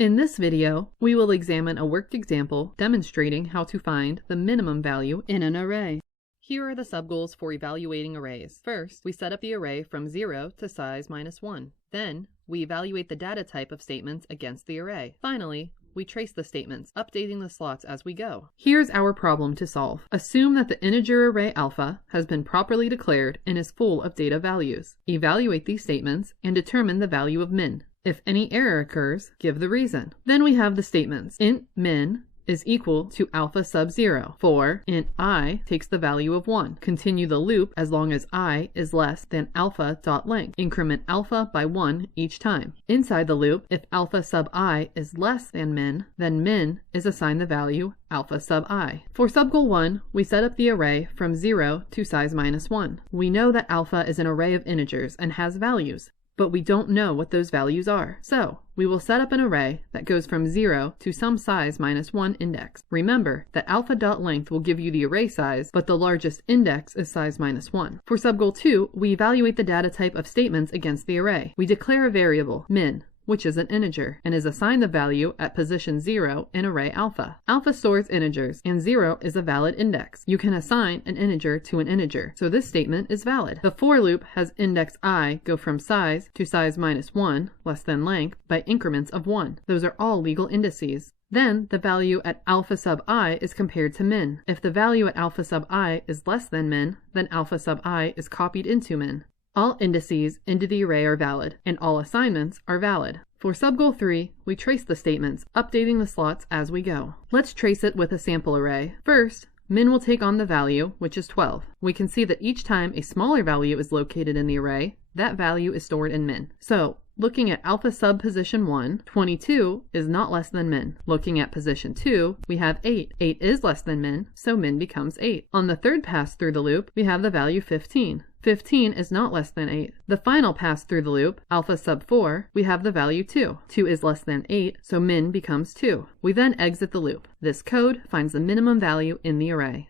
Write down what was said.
In this video, we will examine a worked example demonstrating how to find the minimum value in an array. Here are the subgoals for evaluating arrays. First, we set up the array from 0 to size -1. Then, we evaluate the data type of statements against the array. Finally, we trace the statements, updating the slots as we go. Here's our problem to solve. Assume that the integer array alpha has been properly declared and is full of data values. Evaluate these statements and determine the value of min. If any error occurs, give the reason. Then we have the statements. Int min is equal to alpha sub 0, for int I takes the value of 1. Continue the loop as long as I is less than alpha.length. Increment alpha by 1 each time. Inside the loop, if alpha sub I is less than min, then min is assigned the value alpha sub I. For subgoal 1, we set up the array from 0 to size -1. We know that alpha is an array of integers and has values, but we don't know what those values are. So, we will set up an array that goes from 0 to some size -1 index. Remember that alpha.length will give you the array size, but the largest index is size -1. For subgoal 2, we evaluate the data type of statements against the array. We declare a variable, min, which is an integer, and is assigned the value at position 0 in array alpha. Alpha stores integers, and 0 is a valid index. You can assign an integer to an integer, so this statement is valid. The for loop has index I go from size to size -1, less than length, by increments of 1. Those are all legal indices. Then, the value at alpha sub I is compared to min. If the value at alpha sub I is less than min, then alpha sub I is copied into min. All indices into the array are valid, and all assignments are valid. For subgoal 3, we trace the statements, updating the slots as we go. Let's trace it with a sample array. First, min will take on the value, which is 12. We can see that each time a smaller value is located in the array, that value is stored in min. So, looking at alpha sub position 1, 22 is not less than min. Looking at position 2, we have 8. 8 is less than min, so min becomes 8. On the third pass through the loop, we have the value 15. 15 is not less than 8. The final pass through the loop, alpha sub 4, we have the value 2. 2 is less than 8, so min becomes 2. We then exit the loop. This code finds the minimum value in the array.